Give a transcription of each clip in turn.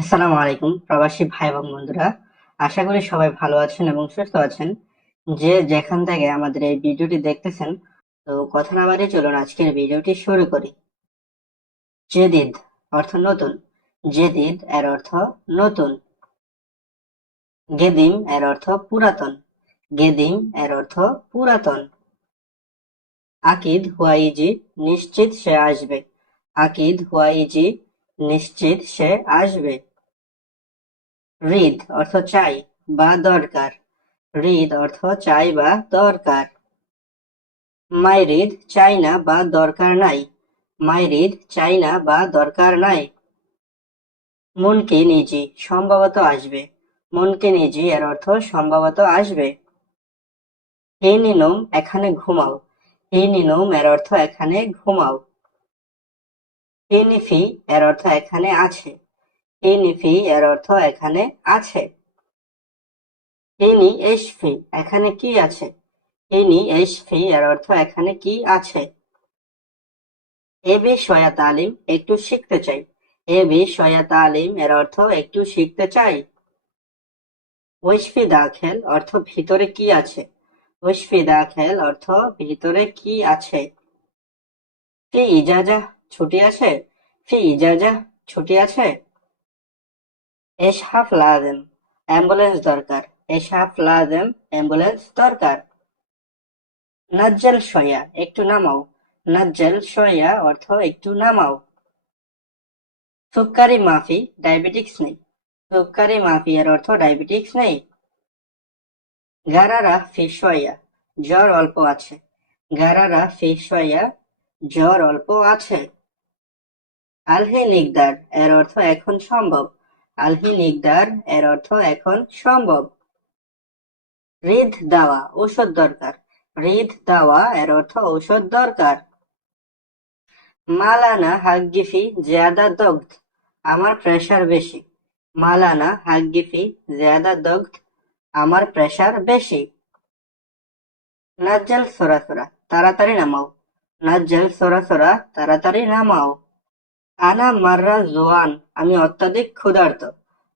আসসালামু আলাইকুম, প্রবাসী ভাই এবং বন্ধুরা। আশা করি সবাই ভালো আছেন এবং সুস্থ আছেন। যে যেখান থেকে আমাদের এই ভিডিওটি দেখতেছেন, তো কথা না বাড়িয়ে চলুন আজকের ভিডিওটি শুরু করি। জেদিদ, অর্থ নতুন। জেদিদ এর অর্থ নতুন। গেদিম এর অর্থ পুরাতন। গেদিম এর অর্থ পুরাতন। আকিদ হুয়াইজি নিশ্চিত সে আসবে। আকিদ হুয়াইজি নিশ্চিত সে আসবে। রিদ অর্থ চাই বা দরকার। রিদ অর্থ চাই বা দরকার। মাইরিদ চাই না বা দরকার নাই। মাইরিদ চাই না বা দরকার নাই। মনকে নিজি সম্ভবত আসবে। মনকে নিজি এর অর্থ সম্ভবত আসবে। হে নিনম, এখানে ঘুমাও। হে নিনোম, এর অর্থ এখানে ঘুমাও। হে নিফি, এর অর্থ এখানে আছে। হে এর অর্থ এখানে আছে। হেনি এসফি এখানে কি আছে? হেনি এসফি এর অর্থ এখানে কি আছে? এ বিষয়া তালিম, একটু শিখতে চাই। এ বিষয়া তালিম এর অর্থ একটু শিখতে চাই। ওইশফি দাখেল অর্থ ভিতরে কি আছে? ওইশফি দাখেল অর্থ ভিতরে কি আছে? ফি ইজাজা ছুটি আছে? ফি ইজাজা ছুটি আছে? এসহাফ লাজেম, অ্যাম্বুলেন্স দরকার। এসহাফ লাজেম, অ্যাম্বুলেন্স দরকার। নাজ্জাল সয়া একটু নামাও। নাজ্জাল সয়া অর্থ একটু নামাও। সুক্কারি মাফি, ডায়াবেটিক্স নেই। সুক্কারি মাফি এর অর্থ ডায়াবেটিক্স নেই। গারারা ফি সয়া জ্বর অল্প আছে। গারারা ফি সয়া জ্বর অল্প আছে। আলহে নিগদার, এর অর্থ এখন সম্ভব। আলহি নিগদার এর অর্থ এখন সম্ভব। রিদ দাওয়া, ঔষধ দরকার। রিদ দাওয়া এর অর্থ ঔষধ দরকার। মালানা হাগগিফি জিয়াদা দগ্ধ, আমার প্রেশার বেশি। মালানা হাগগিফি জিয়াদা দগ্ধ, আমার প্রেশার বেশি। নাজ্জাল সোরা সোরা, তাড়াতাড়ি নামাও। নাজ্জাল সোরা সোরা, তাড়াতাড়ি নামাও। আনা মাররা জোয়ান আমি অত্যাধিক ক্ষুধার্ত।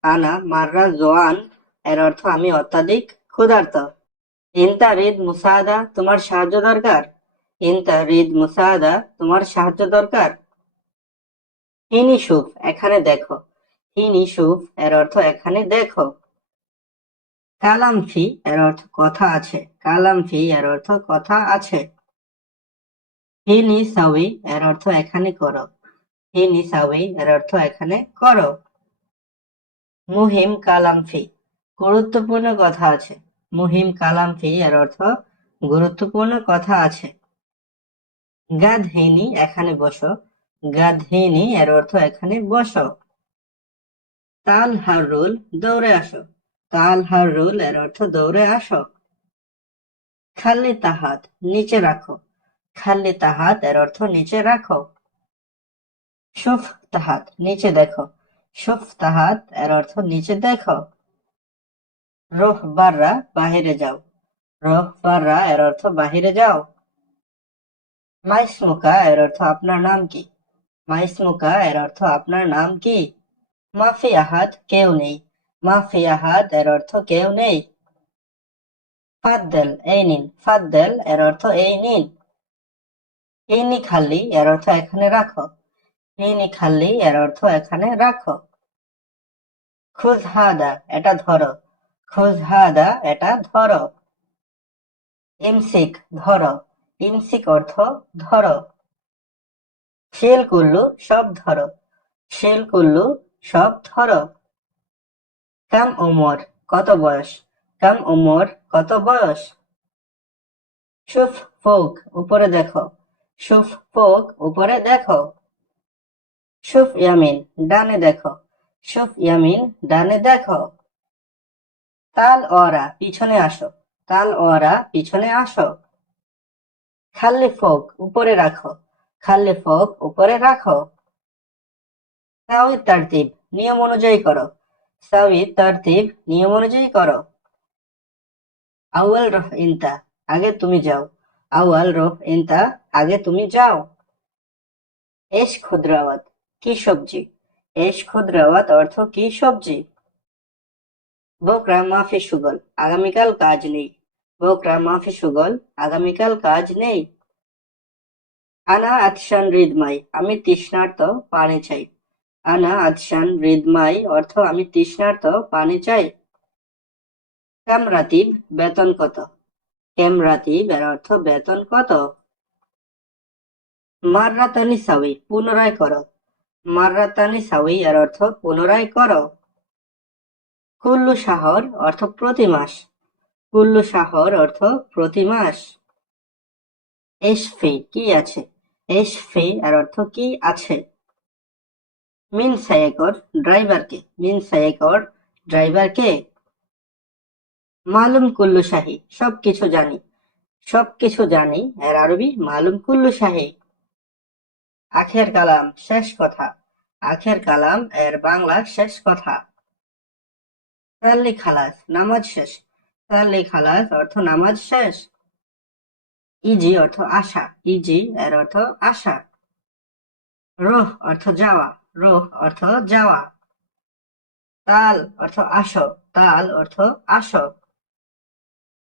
আনা, মাররা, জোয়ান, এর অর্থ আমি অত্যাধিক ক্ষুধার্ত। ইনতা রিদ মুসাদা, তোমার সাহায্য দরকার? ইনতা রিদ মুসাদা, তোমার সাহায্য দরকার? হিনি সুফ, এখানে দেখো। হিনি সুফ, এর অর্থ এখানে দেখো। কালাম ফি, এর অর্থ কথা আছে। কালাম ফি, এর অর্থ কথা আছে। হিনি সাউই, এর অর্থ এখানে করো। হি নিসাউই এর অর্থ এখানে করো। মুহিম কালামফি, গুরুত্বপূর্ণ কথা আছে। মুহিম কালামফি, এর অর্থ গুরুত্বপূর্ণ কথা আছে। গাধহিনী এখানে বসো। গাধহিনী এর অর্থ এখানে বসো। তাল হারুল দৌড়ে আসো। তাল হারুল এর অর্থ দৌড়ে আসো। খাল্লি তাহাত, নিচে রাখো। খাল্লি তাহাত, এর অর্থ নিচে রাখো। শুফ তাহাত, নিচে দেখো। সুফ তাহাত, এর অর্থ নিচে দেখো। রোহ বাররা, বাহিরে যাও। রোহ বাররা, এর অর্থ বাহিরে যাও। মাইসমুকা, এর অর্থ আপনার নাম কি? মাইসমুকা, এর অর্থ আপনার নাম কি? মাফি আহাদ, কেউ নেই। মাফি আহাদ, এর অর্থ কেউ নেই। ফাদ্দেল, এই নিন। ফাদ্দেল, এর অর্থ এই নিন। এই নি খালি এর অর্থ এখানে রাখো। ইনি খালি, এর অর্থ এখানে রাখো। খুজ হাদা এটা ধরো। খুজ হাদা এটা ধরো। ইমসিক ধরো। ইমসিক অর্থ ধরো। শিল কুল্লু সব ধরো। শিল কুল্লু সব ধরো। কাম উমর, কত বয়স? কাম উমর, কত বয়স? সুফ ফোক উপরে দেখো। সুফ ফোক উপরে দেখো। সুফ ইয়ামিন, ডানে দেখো। সুফ ইয়ামিন, ডানে দেখো। তাল ওরা পিছনে আসো। তাল ওরা পিছনে আসো। খাল্লি ফোক, উপরে রাখো। খাল্লি ফোক, উপরে রাখো। সাউই তারতিব, নিয়ম অনুযায়ী করো। সাউই তারতিব, নিয়ম অনুযায়ী করো। আউয়াল রহ ইনতা, আগে তুমি যাও। আউয়াল রহ ইনতা, আগে তুমি যাও। এস ক্ষুদ্রাওয়াত কি সবজি? এস খুদ্রাওয়াত অর্থ কি সবজি? বোকরা মাফি সুগল, আগামীকাল কাজ নেই। বোকরা মাফি সুগল, আগামীকাল কাজ নেই। আনা আতশান হৃদমাই, আমি তৃষ্ণার্ত পানি চাই। আনা আতশান হৃদমাই অর্থ আমি তৃষ্ণার্ত পানি চাই। কাম রাতিব, বেতন কত? কেম রাতিব এর অর্থ বেতন কত? মার রাতানি সাউই পুনরায় করো। মাররাতানি সাউই এর অর্থ পুনরায় করো। কুল্লু শাহর অর্থ প্রতি মাস। কুল্লু শাহর অর্থ প্রতি মাস। এসফি কি আছে? এসফি এর অর্থ কি আছে? মিন সাইকর ড্রাইভারকে মিন সাইকর ড্রাইভারকে মালুম কুল্লু শাহী, সবকিছু জানি। সবকিছু জানি এর আরবি মালুম কুল্লু শাহী। আখের কালাম শেষ কথা। আখের কালাম এর বাংলা শেষ কথা। সাল্লি খালাস, নামাজ শেষ। সাল্লি খালাস অর্থ নামাজ শেষ। ইজি অর্থ আশা। ইজি এর অর্থ আশা। রোহ অর্থ যাওয়া। রোহ অর্থ যাওয়া। তাল অর্থ আসো। তাল অর্থ আসো।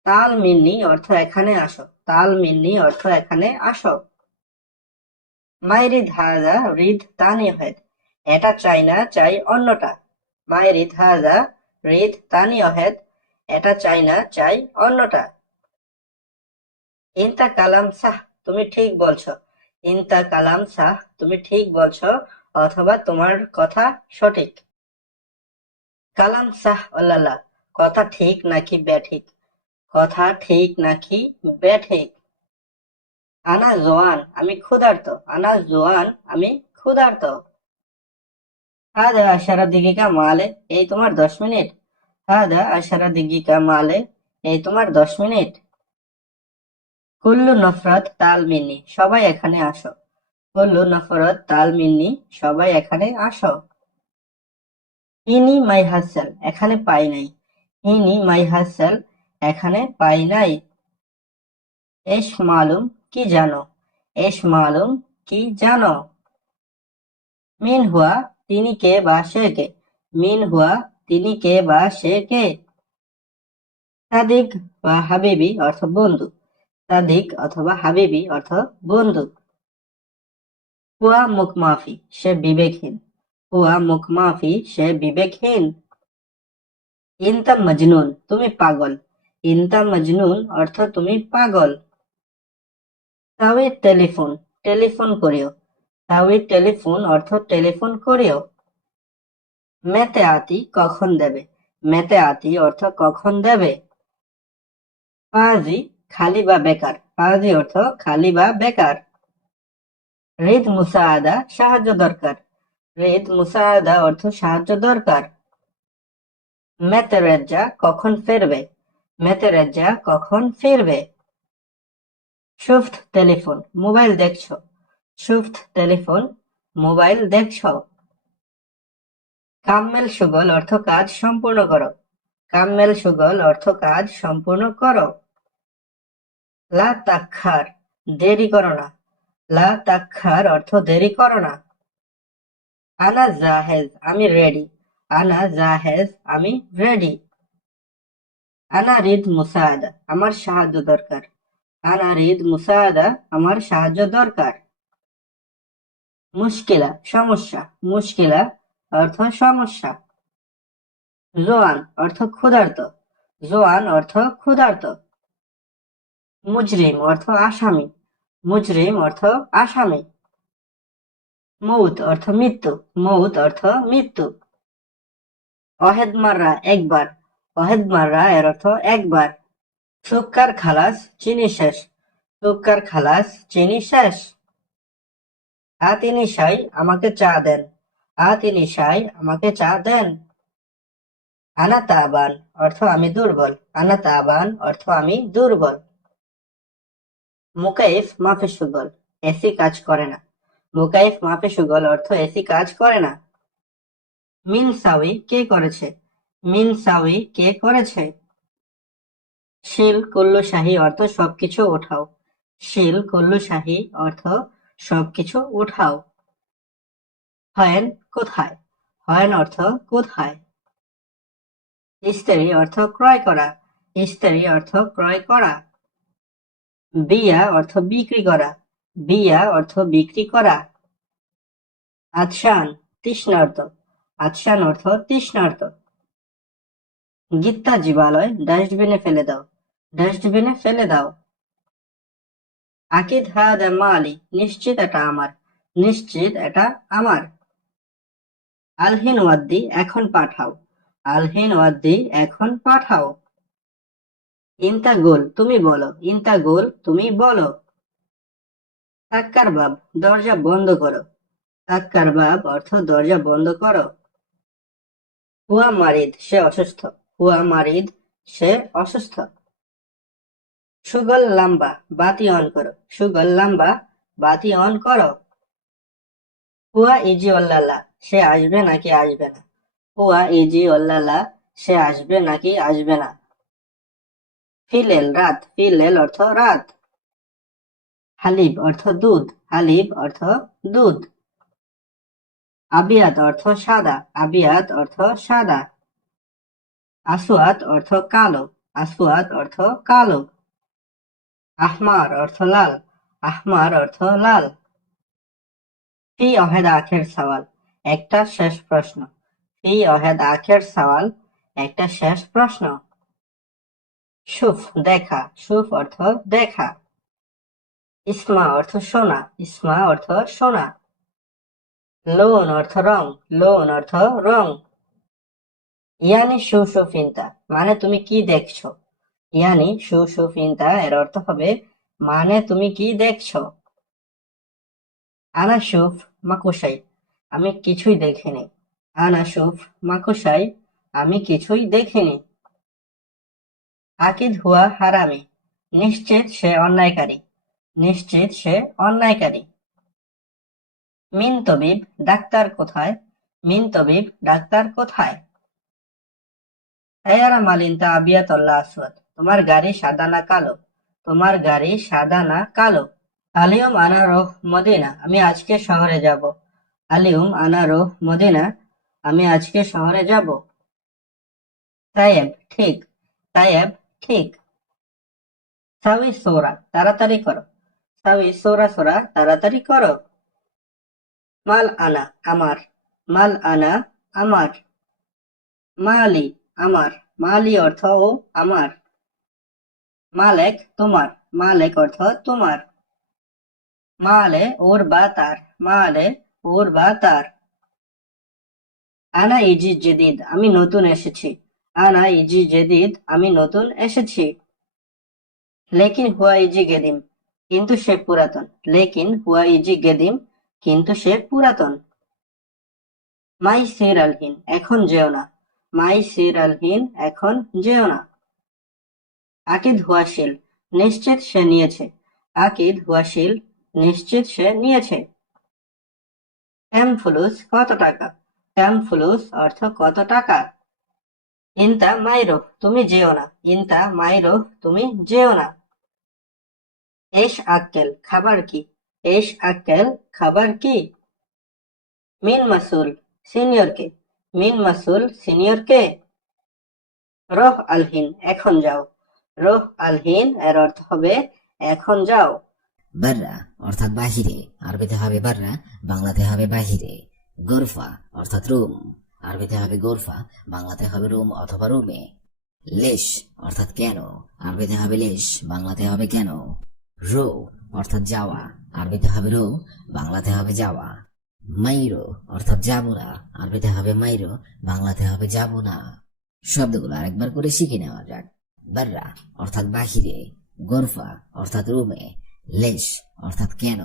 তাল মিন্নি অর্থ এখানে আসো। তাল মিন্নি অর্থ এখানে আসো। মাইরিদ হাজা রিদ তানিয়হেদ এটা চাই না চাই অন্যটা। মাইরিদ হাজা রিদ তানিয়হেদ এটা চাই না চাই অন্যটা। ইনতা কালাম সাহ, তুমি ঠিক বলছো। ইনতা কালাম সাহ, তুমি ঠিক বলছো, অথবা তোমার কথা সঠিক। কালাম সাহ, আল্লাহ, কথা ঠিক নাকি ব্যাঠিক? কথা ঠিক নাকি ব্যাঠিক? আনা জোয়ান, আমি ক্ষুধার্ত। আনা জোয়ান, আমি ক্ষুধার্ত। আশারা দিগিকা মালে, এই তোমার দশ মিনিট। হাদা আশারা দিগিকা মালে, এই তোমার দশ মিনিট। কুল্লু নফরত তাল মিন্নি, সবাই এখানে আসো। কুল্লু নফরত তাল মিন্নি, সবাই এখানে আসো। ইনি মাই হাসেল, এখানে পাই নাই। ইনি মাই হাসেল, এখানে পাই নাই। এস মালুম কি জানো? এস মালুম, কি জানো? মিন হুয়া তিনি কে বা সে কে? মিন হুয়া তিনি কে বা সে কে? সাদিক বা হাবিবি অর্থ বন্ধু। সাদিক অথবা হাবিবি অর্থ বন্ধু। হুয়া মুখমাফি সে বিবেকহীন। হুয়া মুখমাফি সে বিবেকহীন। ইনতা মজনুন, তুমি পাগল। ইনতা মজনুন অর্থ তুমি পাগল। তাওই টেলিফোন টেলিফোন করিও। তাওই টেলিফোন অর্থ টেলিফোন করিও। মেতে আতি কখন দেবে? মেতে আতি অর্থ কখন দেবে? ফাজি খালি বা বেকার। ফাজি অর্থ খালি বা বেকার। রিদ মুসাআদা সাহায্য দরকার। রিদ মুসাআদা অর্থ সাহায্য দরকার। মেতেরেজ্জা কখন ফিরবে? মেতেরেজ্জা কখন ফিরবে? সুফট টেলিফোন, মোবাইল দেখছ। সুফট টেলিফোন, মোবাইল দেখছ। কাম্মেল সুগল অর্থ কাজ সম্পূর্ণ করো। কাম্মেল সুগল অর্থ কাজ সম্পূর্ণ করো। লা তাক্ষার দেরি করো না। লা তাক্ষার অর্থ দেরি করো না। আনা জাহেজ, আমি রেডি আনা জাহেজ, আমি রেডি আনা রিদ মুসাআদা আমার সাহায্য দরকার। আনা রিদ মুসাআদা আমার সাহায্য দরকার। মুশকিলা, সমস্যা। মুশকিলা অর্থ সমস্যা। জোয়ান অর্থ ক্ষুধার্ত। জোয়ান অর্থ ক্ষুধার্ত। মুজরিম অর্থ আসামি। মুজরিম অর্থ আসামি। মৌত অর্থ মৃত্যু। মৌত অর্থ মৃত্যু। অহেদ মাররা একবার। অহেদ মাররা এর অর্থ একবার। সুক্কার খালাস, চিনি শেষ। সুক্কার খালাস, চিনি শেষ। আ তিনি সাই, আমাকে চা দেন। আ তিনি সাই, আমাকে চা দেন। আনা তাবান অর্থ আমি দুর্বল। আনা তাবান অর্থ আমি দুর্বল। মুকাইফ মাফে সুগল, এসি কাজ করে না। মুকাইফ মাফে সুগল অর্থ এসি কাজ করে না। মিন সাউই কে করেছে? মিন সাউই কে করেছে? শিল, কল্লু, শাহী অর্থ সবকিছু ওঠাও। শিল, কল্লু, শাহী অর্থ সবকিছু উঠাও ফাইন কোথায়? হয়েন অর্থ কোথায়? ইস্তেরি অর্থ ক্রয় করা। ইস্তেরি অর্থ ক্রয় করা। বিয়া অর্থ বিক্রি করা। বিয়া অর্থ বিক্রি করা। আচ্ছান তৃষ্ণার্ত। আচ্ছান অর্থ তৃষ্ণার্ত। গীতা জীবালয় ডাস্টবিনে ফেলে দাও। ডাস্টবিনে ফেলে দাও। আকিদ হাদা মালি, নিশ্চিত এটা আমার। নিশ্চিত এটা আমার। আলহিন ওয়াদ্দি এখন পাঠাও। আলহিন ওয়াদ্দি এখন পাঠাও। ইন্তা গোল তুমি বলো। ইন্তা গোল তুমি বলো। সাক্কার বাব, দরজা বন্ধ করো। সাক্কার বাব অর্থ দরজা বন্ধ করো। হুয়া মারিদ, সে অসুস্থ। হুয়া মারিদ, সে অসুস্থ। সুগল লাম্বা, বাতি অন করো। সুগল লাম্বা, বাতি অন করো। হুয়া ইজি অল্লালা, সে আসবে নাকি আসবে না? হুয়া ইজি অল্লালা, সে আসবে নাকি আসবে না? ফিলেল রাত, ফিলেল অর্থ রাত। হালিব অর্থ দুধ, হালিব অর্থ দুধ। আবিয়াত অর্থ সাদা, আবিয়াত অর্থ সাদা। আসওয়াত অর্থ কালো, আসওয়াত অর্থ কালো। আহমার অর্থ লাল, আহমার অর্থ লাল। ফি অহেদ আখের সওয়াল, একটা শেষ প্রশ্ন। ফি অহেদ আখের সওয়াল, একটা শেষ প্রশ্ন। সুফ, দেখা। সুফ অর্থ দেখা। ইসমা অর্থ সোনা ইসমা অর্থ সোনা লোন অর্থ রং, লোন অর্থ রং। ইয়ানি সু সুফিনতা মানে তুমি কি দেখছ? ইয়ানি সু সুফিনতা এর অর্থ হবে মানে তুমি কি দেখছ? আনা সুফ মাকুশাই" আমি কিছুই দেখিনি। আনা সুফ মাকুসাই, আমি কিছুই দেখিনি। আকিদ হুয়া হারামি, নিশ্চিত সে অন্যায়কারী, নিশ্চিত সে অন্যায়কারী। মিন তবিব ডাক্তার কোথায়, মিন তবিব ডাক্তার কোথায়? এয়ারা মালিনতা আবিয়াতল্লাহ আসওয়াদ। তোমার গাড়ি সাদা না কালো? তোমার গাড়ি সাদা না কালো? আলিউম আনা মদিনা, আমি আজকে শহরে যাব। আলিউম আনা মদিনা, আমি আজকে শহরে যাব। সায়েব ঠিক। সায়েব ঠিক। সাউই সোরা, তাড়াতাড়ি করো। সাউই সোরা সোরা, তাড়াতাড়ি করো। মাল আনা, আমার। মাল আনা, আমার। মালি আমার। মালি অর্থ ও আমার। মালেক তোমার, মালেক অর্থ তোমার। মালে ওর বা তার, মালে ওর বা তার। আনা ইজি জেদিদ, আমি নতুন এসেছি। আনা ইজি জেদিদ, আমি নতুন এসেছি। লেকিন হুয়া ইজি গেদিম, কিন্তু সে পুরাতন। লেকিন হুয়া ইজি গেদিম, কিন্তু সে পুরাতন। মাই সির আলহিন, এখন যেও না। মাই সির আলহিন, এখন যেও না। আকিদ হুয়াশিল নিশ্চিত সে নিয়েছে। আকিদ হুয়াশিল নিশ্চিত সে নিয়েছে। এম ফুলুস কত টাকা? এম অর্থ কত টাকা? ইনতা মাইরো, তুমি যেও না। ইনতা মাইরো, তুমি যেও না। এস আক্কেল, খাবার কি? এস আক্কেল, খাবার কি? মিন মাসুল, সিনিয়র কে? মিন মাসুল, সিনিয়র কে? রহ আলহিন, এখন যাও। রহ, আলহিন এর অর্থ হবে, এখন যাও। বাররা, অর্থাৎ বাহিরে, আরবিতে হবে বাররা, বাংলাতে হবে বাহিরে। গোরফা, অর্থাৎ রুম। আরবিতে হবে গোরফা, বাংলাতে হবে রুম অথবা রুমে। লেশ, অর্থাৎ কেন? আরবিতে হবে লেশ, বাংলাতে হবে কেন? রো, অর্থাৎ যাওয়া। আরবিতে হবে রো, বাংলাতে হবে যাওয়া। মাইরো, অর্থাৎ যাব না। আরবিতে হবে মাইরো, বাংলাতে হবে যাব না। শব্দগুলো আরেকবার করে শিখে নেওয়া যাক। বাররা অর্থাৎ বাহিরে, গোরফা, অর্থাৎ রুমে, লেশ, অর্থাৎ কেন,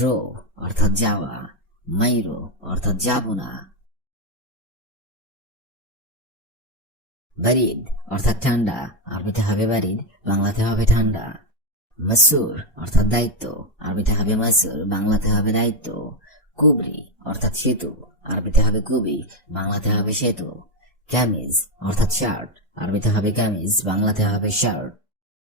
রো, অর্থাৎ যাওয়া, মাইরো, অর্থাৎ যাব না। বারিদ, অর্থাৎ ঠান্ডা, আরবিতে হবে বারিদ, বাংলাতে হবে ঠান্ডা। মাসুর, অর্থাৎ দায়িত্ব, আরবিতে হবে মাসুর, বাংলাতে হবে দায়িত্ব। কুবরি, অর্থাৎ সেতু, আরবিতে হবে কুবি, বাংলাতে হবে সেতু। কামিজ, অর্থাৎ শার্ট। আরবিতে হবে কামিজ, বাংলাতে হবে শার্ট।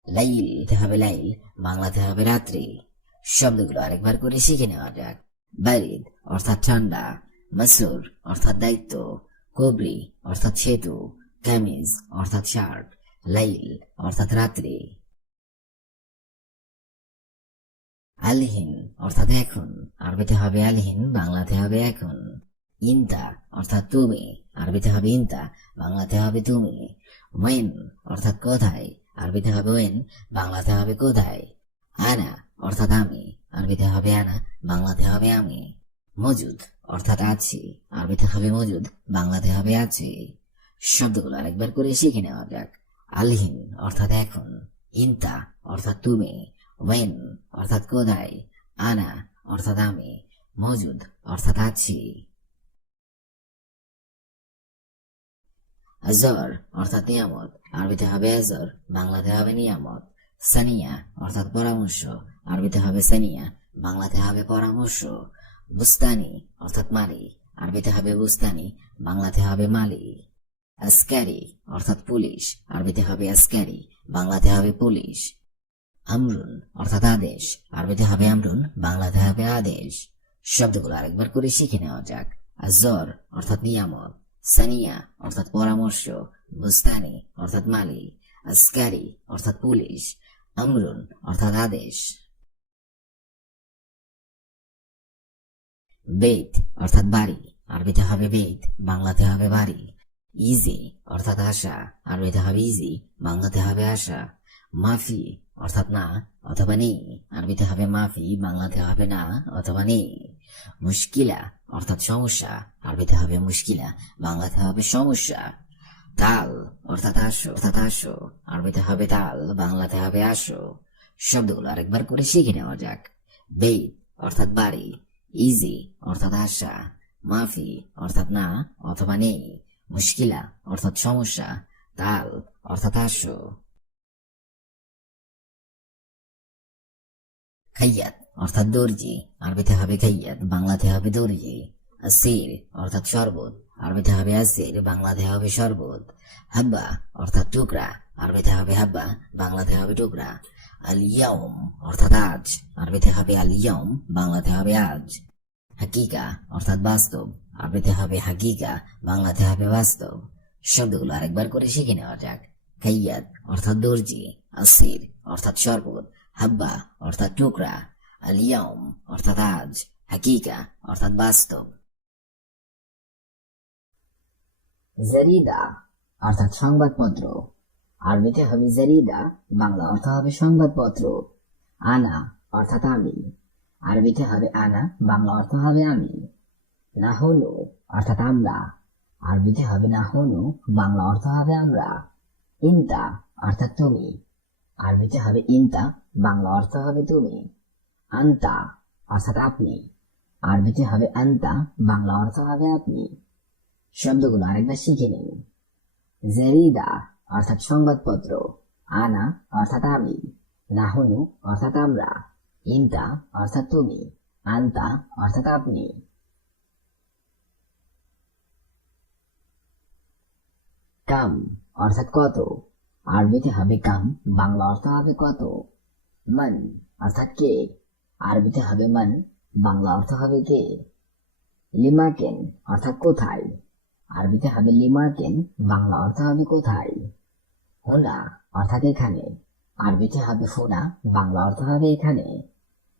লাইল হবে লাইল, বাংলাতে হবে রাত্রি। শব্দগুলো আরেকবার করে শিখে নেওয়া যাক। বারিদ, অর্থাৎ ঠান্ডা। মাসুর, অর্থাৎ দায়িত্ব। কোবরি, অর্থাৎ সেতু। কামিজ, অর্থাৎ শার্ট। লাইল, অর্থাৎ রাত্রি। আলহিন, অর্থাৎ এখন। আরবিতে হবে আলহিন, বাংলাতে হবে এখন। ইন্তা, অর্থাৎ তুমি। আরবিতে হবে ইন্তা, বাংলাতে হবে তুমি। ওয়েন অর্থাৎ কোথায়? আরবিতে হবে ওয়েন বাংলাতে হবে কোথায়? আনা, অর্থাৎ আমি। আরবিতে হবে আনা, বাংলাতে হবে আমি। মজুদ, অর্থাৎ আছি। আরবিতে হবে মজুদ, বাংলাতে হবে আছি। শব্দগুলো আরেকবার করে শিখে নেওয়া যাক। আলহিন, অর্থাৎ এখন। ইন্তা, অর্থাৎ তুমি। ওয়েন অর্থাৎ কোথায়? আনা, অর্থাৎ আমি। মজুদ, অর্থাৎ আছি। আজর অর্থাৎ নিয়ামত। আরবিতে হবে আজর বাংলাতে হবে নিয়ামত। সানিয়া, অর্থাৎ পরামর্শ। আরবিতে হবে সানিয়া, বাংলাতে হবে পরামর্শ। বুস্তানি, অর্থাৎ মালি। আরবিতে হবে বুস্তানি, বাংলাতে হবে মালি। আসকারি, অর্থাৎ পুলিশ। আরবিতে হবে আসকারি, বাংলাতে হবে পুলিশ। আমরুন, অর্থাৎ আদেশ। আরবিতে হবে আমরুন, বাংলাতে হবে আদেশ। শব্দগুলো আরেকবার করে শিখে নেওয়া যাক। আজর, অর্থাৎ নিয়ামত। সানিয়া অর্থাৎ পরামর্শ, বুস্তানি, অর্থাৎ মালি, আসকারি, অর্থাৎ পুলিশ, আমরুন, অর্থাৎ আদেশ। বেদ অর্থাৎ বাড়ি, আরবিতে হবে বেদ বাংলাতে হবে বাড়ি। ইজি, অর্থাৎ আশা, আরবিতে হবে ইজি, বাংলাতে হবে আশা। মাফি অর্থাৎ না, অথবা নেই। আরবিতে হবে মাফি, বাংলাতে হবে না, অথবা নেই। মুশকিলা, অর্থাৎ সমস্যা। আরবিতে হবে মুশকিলা, বাংলাতে হবে সমস্যা। তাল, অর্থাৎ আসো অর্থাৎ আসো। আরবিতে হবে তাল, বাংলাতে হবে আসো। শব্দগুলো আরেকবার করে শিখে নেওয়া যাক। বেদ অর্থাৎ বাড়ি। ইজি, অর্থাৎ আশা। মাফি, অর্থাৎ না, অথবা নেই। মুশকিলা, অর্থাৎ সমস্যা। তাল, অর্থাৎ আসো। খাইয়াত, অর্থাৎ দর্জি। আরবিতে হবে খাইয়াত, বাংলাতে হবে দর্জি। আসির, অর্থাৎ শরবত। আরবিতে হবে আসির, বাংলাতে হবে শরবত। হাব্বা, অর্থাৎ টুকরা। আরবিতে হবে হাব্বা, বাংলাতে হবে টুকরা। আল ইয়াউম অর্থাৎ আজ। আরবিতে হবে আল ইয়াউম বাংলাতে হবে আজ। হাকিকা, অর্থাৎ বাস্তব। আরবিতে হবে হাকিকা, বাংলাতে হবে বাস্তব। শব্দগুলো আরেকবার করে শিখে নেওয়া যাক। খাইয়াত, অর্থাৎ দর্জি। আসির, অর্থাৎ শরবত। হাব্বা অর্থাৎ টুকরা আলিয়াম অর্থাৎ আজ, হাকিকা, অর্থাৎ বাস্তব। জারিদা অর্থাৎ সংবাদপত্র। আরবিতে হবে জারিদা বাংলা অর্থ হবে সংবাদপত্র। আনা অর্থাৎ আমি। আরবিতে হবে আনা বাংলা অর্থ হবে আমি। নাহনু অর্থাৎ আমরা। আরবিতে হবে নাহনু বাংলা অর্থ হবে আমরা। ইন্তা অর্থাৎ তুমি। আরবিতে হবে ইন্তা, বাংলা অর্থ হবে তুমি। আন্তা, অর্থাৎ আপনি। আরবিতে হবে আন্তা, বাংলা অর্থ হবে আপনি। শব্দগুলো আরেকবার শিখে নিন। জেরিদা, অর্থাৎ সংবাদপত্র। আনা, অর্থাৎ আমি। নাহনু, অর্থাৎ আমরা। ইন্তা, অর্থাৎ তুমি। আন্তা, অর্থাৎ আপনি। কাম, অর্থাৎ কত? আরবিতে হবে কাম বাংলা অর্থ হবে কত? মান, অর্থাৎ কে? আরবিতে হবে মান, বাংলা অর্থ হবে কে? লিমাকেন, অর্থাৎ কোথায়? আরবিতে হবে লিমাকেন, বাংলা অর্থ হবে কোথায়? হোনা অর্থাৎ এখানে। আরবিতে হবে ফোনা, বাংলা অর্থ হবে এখানে।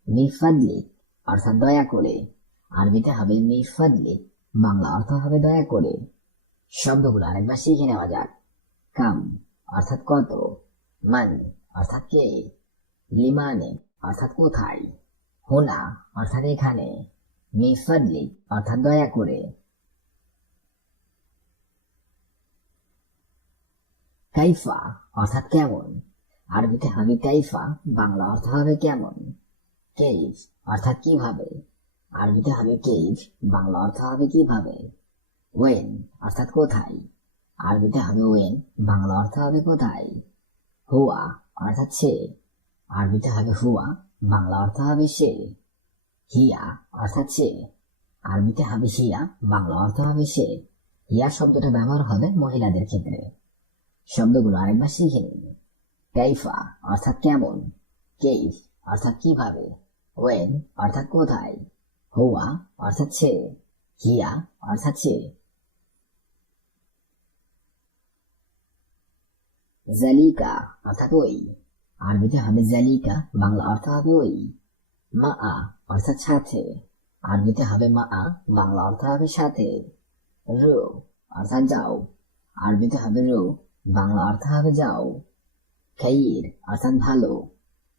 মিফাদলি, অর্থাৎ দয়া করে। আরবিতে হবে মিফাদলি, বাংলা অর্থ হবে দয়া করে। শব্দগুলো আরেকবার শিখে নেওয়া যাক। কাম অর্থাৎ কত? মান, অর্থাৎ কে? লিমানে, অর্থাৎ কোথায়? হোনা, অর্থাৎ এখানে। মিফাদলি অর্থাৎ দয়া করে। কাইফা, অর্থাৎ কেমন? আরবিতে হবে কাইফা, বাংলা অর্থ হবে কেমন? কেইফ, অর্থাৎ কীভাবে? আরবিতে হবে কেইফ, বাংলা অর্থ হবে কীভাবে? ওয়েন, অর্থাৎ কোথায়? আরবিতে হবে ওয়েন বাংলা অর্থ হবে কোথায়? হুয়া অর্থাৎ সে। আরবিতে হবে হুয়া, বাংলা অর্থ হবে সে। হিয়া অর্থাৎ সে। আরবিতে হবে হিয়া, বাংলা অর্থ হবে সে। হিয়া শব্দটা ব্যবহার হবে মহিলাদের ক্ষেত্রে। শব্দগুলো আরেকবার শিখে নিন। কাইফা অর্থাৎ কেমন? কেইফ অর্থাৎ কীভাবে? ওয়েন অর্থাৎ কোথায়? হুয়া অর্থাৎ সে। হিয়া অর্থাৎ সে। জালিকা অর্থাৎ ওই আরবিতে হবে জালিকা বাংলা অর্থ হবে ওই মা আ অর্থাৎ সাথে আরবিতে হবে মা আ বাংলা অর্থ হবে সাথে রো অর্থাৎ যাও আরবিতে হবে রো বাংলা অর্থ হবে যাও খাইর অর্থাৎ ভালো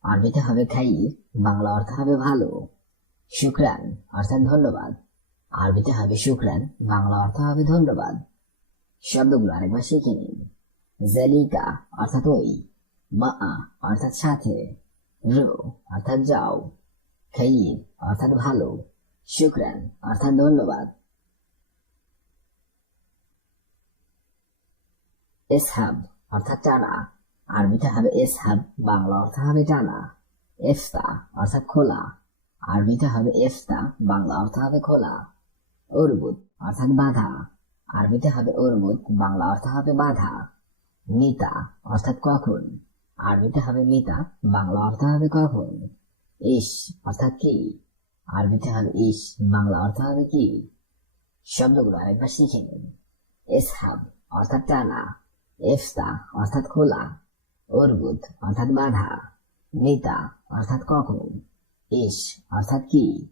আরবিতে হবে খাইর বাংলা অর্থ হবে ভালো শুক্রান অর্থাৎ ধন্যবাদ আরবিতে হবে শুক্রান বাংলা অর্থ হবে ধন্যবাদ শব্দগুলো আরেকবার শিখে নিন জালিকা অর্থাৎ ওই। মা, অর্থাৎ সাথে। রো, অর্থাৎ যাও। খাইর অর্থাৎ ভালো। শুক্রান, অর্থাৎ ধন্যবাদ। এসহাব, অর্থাৎ টানা। আরবিতে হবে এসহাব, বাংলা অর্থ হবে টানা। এফতা, অর্থাৎ খোলা। আরবিতে হবে এফতা, বাংলা অর্থ হবে খোলা। অর্বুদ অর্থাৎ বাধা। আরবিতে হবে অর্বুদ বাংলা অর্থ হবে বাধা। মিতা, অর্থাৎ কখন? আরবিতে হবে মিতা, বাংলা অর্থ হবে কখন? ইস, অর্থাৎ কি? আরবিতে হবে ইস, বাংলা অর্থ হবে কি? শব্দগুলো আরেকবার শিখে নিন। এসহাব, অর্থাৎ টানা। এফতা, অর্থাৎ খোলা। অর্বুদ অর্থাৎ বাধা। মিতা, অর্থাৎ কখন? ইস, অর্থাৎ কি?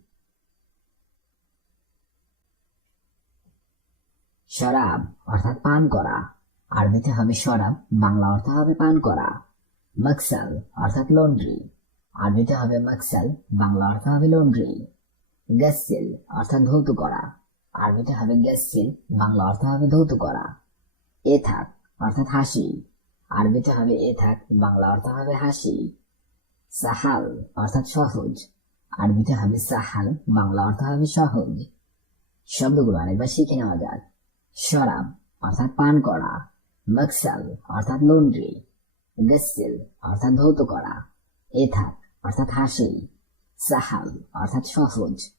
শরাব, অর্থাৎ পান করা। আরবিতে হবে শরাব বাংলা অর্থ হবে পান করা। মকসাল অর্থাৎ লন্ড্রি। আরবিতে হবে মকসাল, বাংলা অর্থ হবে লন্ড্রি। গ্যাসিল অর্থাৎ ধৌত করা। আরবিতে হবে গ্যাসিল বাংলা অর্থ হবে ধৌত করা। এথাক অর্থাৎ হাসি। আরবিতে হবে এথাক, বাংলা অর্থ হবে হাসি। সাহাল অর্থাৎ সহজ। আরবিতে হবে সাহাল, বাংলা অর্থ হবে সহজ। শব্দগুলো আরেকবার শিখে নেওয়া যাক। শরাব অর্থাৎ পান করা। মকসাল, অর্থাৎ লন্ড্রি, গসিল, অর্থাৎ ধৌত করা, এথাক, অর্থাৎ হাসি, সাহাল, অর্থাৎ সহজ।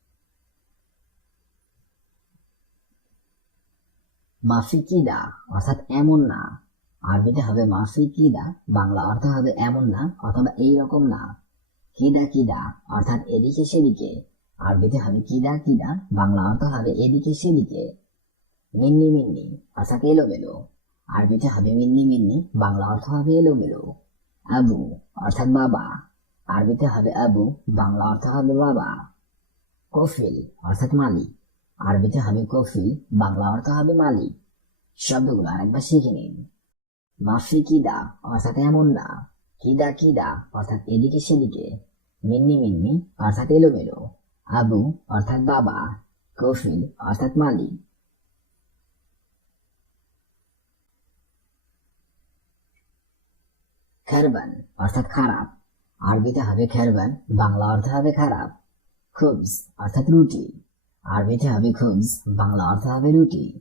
মাফিকিদা, অর্থাৎ এমন না। আরবিতে হবে মাফিকিদা, বাংলা অর্থ হবে এমন না, অথবা এই রকম না। কিদা কিদা, অর্থাৎ এদিকে সেদিকে। আরবিতে হবে কিদা কিদা, বাংলা অর্থ হবে এদিকে সেদিকে। মিন্নি মিন্নি, অর্থাৎ এলোমেলো। আরবিতে হবে মিন্নি মিন্নি, বাংলা অর্থ হবে এলোমেলো। আবু, অর্থাৎ বাবা। আরবিতে হবে আবু, বাংলা অর্থ হবে বাবা। কফিল, অর্থাৎ মালিক। আরবিতে হবে কফিল, বাংলা অর্থ হবে মালিক। শব্দগুলো আরেকবার শিখে নিন। মাফি কিদা, অর্থাৎ এমন না। কিদা কিদা, অর্থাৎ এদিকে সেদিকে। মিন্নি মিন্নি, অর্থাৎ এলোমেলো। আবু, অর্থাৎ বাবা। কফিল, অর্থাৎ মালিক। খেরবান অর্থাৎ খারাপ। আরবিতে হবে খেরবান বাংলা অর্থ হবে খারাপ। খুবস অর্থাৎ রুটি। আরবিতে হবে খুবস বাংলা অর্থ হবে রুটি।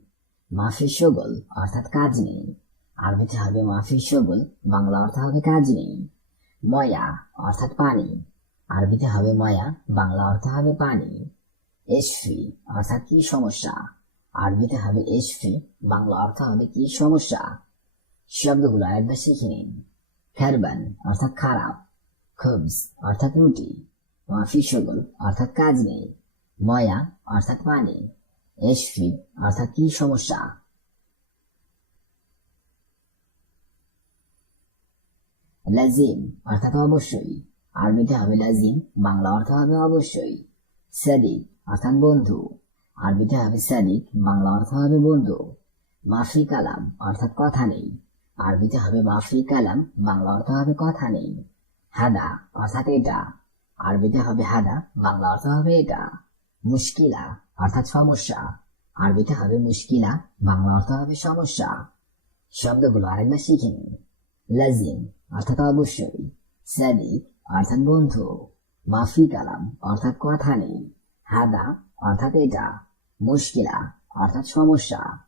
মাফি শগল অর্থাৎ কাজ নেই। আরবিতে হবে মাফি শগল বাংলা অর্থ হবে কাজ নেই। ময়া অর্থাৎ পানি। আরবিতে হবে ময়া বাংলা অর্থ হবে পানি। এসফি অর্থাৎ কি সমস্যা? আরবিতে হবে এসফি বাংলা অর্থ হবে কি সমস্যা? শব্দগুলো আরেকবার শিখে নিন। খেরবান অর্থাৎ খারাপ। খুবস, অর্থাৎ রুটি। মাফি অর্থাৎ কাজ নেই। ময়া, অর্থাৎ পানি এসফি অর্থাৎ কি সমস্যা? লাজিম, অর্থাৎ অবশ্যই। আরবিতে হবে লাজিম, বাংলা অর্থ হবে অবশ্যই। সাদিক, অর্থাৎ বন্ধু। আরবিতে হবে সাদিক, বাংলা অর্থ হবে বন্ধু। মাফি কালাম, অর্থাৎ কথা নেই। আরবিতে হবে মাফি কালাম, বাংলা অর্থ হবে কথা নেই। হাদা, অর্থাৎ এটা। আরবিতে হবে হাদা, বাংলা অর্থ হবে এটা। মুশকিলা, অর্থাৎ সমস্যা। আরবিতে হবে মুশকিলা, বাংলা অর্থ হবে সমস্যা। শব্দগুলো আরেকবার শিখে নিন। লাজিম, অর্থাৎ অবশ্যই। সাদিক, অর্থাৎ বন্ধু। মাফি কালাম, অর্থাৎ কথা নেই। হাদা, অর্থাৎ এটা। মুশকিলা, অর্থাৎ সমস্যা।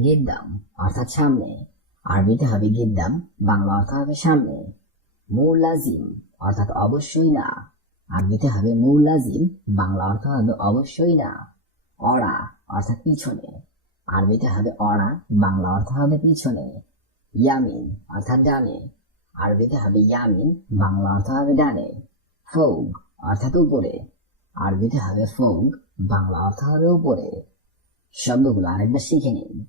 গিদ্দাম অর্থাৎ সামনে। আরবিতে হবে গিদ্দাম বাংলা অর্থ হবে সামনে। মুলাজিম, অর্থাৎ অবশ্যই না। আরবিতে হবে মুলাজিম, বাংলা অর্থ হবে অবশ্যই না। অড়া অর্থাৎ পিছনে। আরবিতে হবে অড়া বাংলা অর্থ হবে পিছনে। ইয়ামিন, অর্থাৎ ডানে। আরবিতে হবে ইয়ামিন, বাংলা অর্থ হবে ডানে। ফৌগ, অর্থাৎ উপরে। আরবিতে হবে ফৌগ, বাংলা অর্থ হবে উপরে। শব্দগুলো আরেকবার শিখে নিন।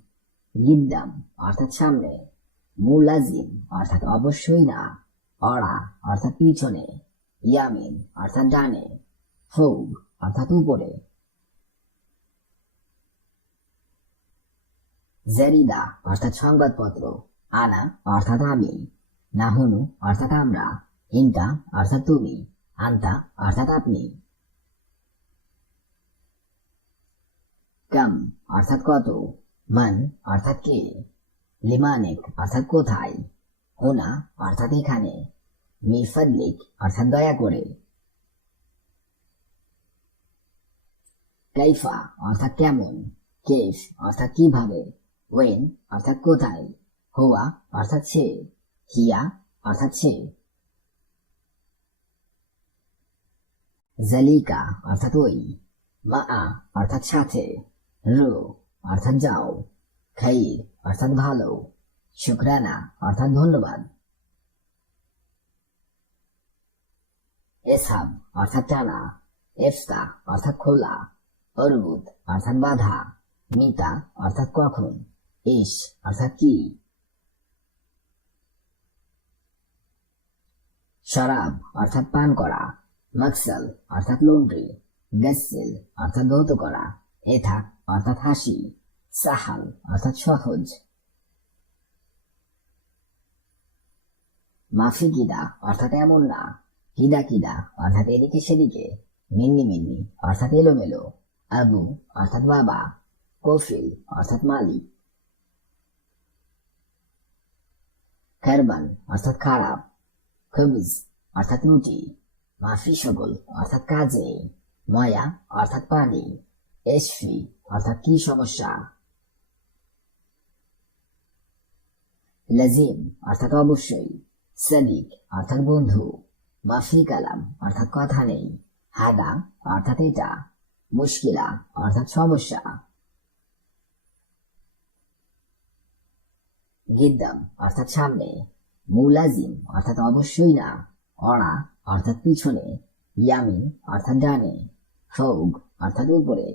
গিদ্দাম অর্থাৎ সামনে। মুলাজিম, অর্থাৎ অবশ্যই না। অড়া, অর্থাৎ পিছনে। ইয়ামিন, অর্থাৎ ডানে। ফৌগ, অর্থাৎ উপরে। জেরিদা, অর্থাৎ সংবাদপত্র। আনা, অর্থাৎ আমি। নাহনু, অর্থাৎ আমরা। ইন্তা অর্থাৎ তুমি। আন্তা, অর্থাৎ আপনি। কাম, অর্থাৎ কত। মান অর্থাৎ কে? লিমানিক অর্থাৎ কোথায়? হোনা অর্থাৎ এখানে। মিফাদলিক অর্থাৎ দয়া করে। কাইফা অর্থাৎ কেমন? কেফ অর্থাৎ কীভাবে? ওয়েন অর্থাৎ কোথায়? হোয়া অর্থাৎ সে। হিয়া অর্থাৎ সে। জালিকা অর্থাৎ ওই। মা অর্থাৎ সাথে। রু অর্থাৎ যাও, খাইর, অর্থাৎ ভালো, শুক্রানা, অর্থাৎ ধন্যবাদ। এসাব, অর্থাৎ টানা এফতা অর্থাৎ খোলা অর্বুদ অর্থাৎ বাধা, মিতা, অর্থাৎ কখন, ইস, অর্থাৎ কি? শরাব, অর্থাৎ পান করা, মকসল, অর্থাৎ লন্ড্রি গসিল অর্থাৎ ধৌত করা, এথা অর্থাৎ হাসি সাহাল, অর্থাৎ সহজ। মাফি কিদা অর্থাৎ এমন না। কিদা কিদা, অর্থাৎ এদিকে সেদিকে। মিন্নি মিন্নি, অর্থাৎ এলোমেলো। আবু, অর্থাৎ বাবা। কফিল, অর্থাৎ মালিক। খারবান, অর্থাৎ খারাপ। খবজ, অর্থাৎ রুটি। মাফি সগল অর্থাৎ কাজে। ময়া, অর্থাৎ পানি। এসফি অর্থাৎ কি সমস্যা লাজিম অর্থাৎ অবশ্যই সাদিক অর্থাৎ বন্ধু মাফি কালাম অর্থাৎ কথা নেই হাদা অর্থাৎ এটা মুশকিলা অর্থাৎ সমস্যা গিদ্দাম অর্থাৎ সামনে মুলাজিম অর্থাৎ অবশ্যই না অড়া অর্থাৎ পিছনে ইয়ামিন অর্থাৎ ডানে ফৌগ অর্থাৎ উপরে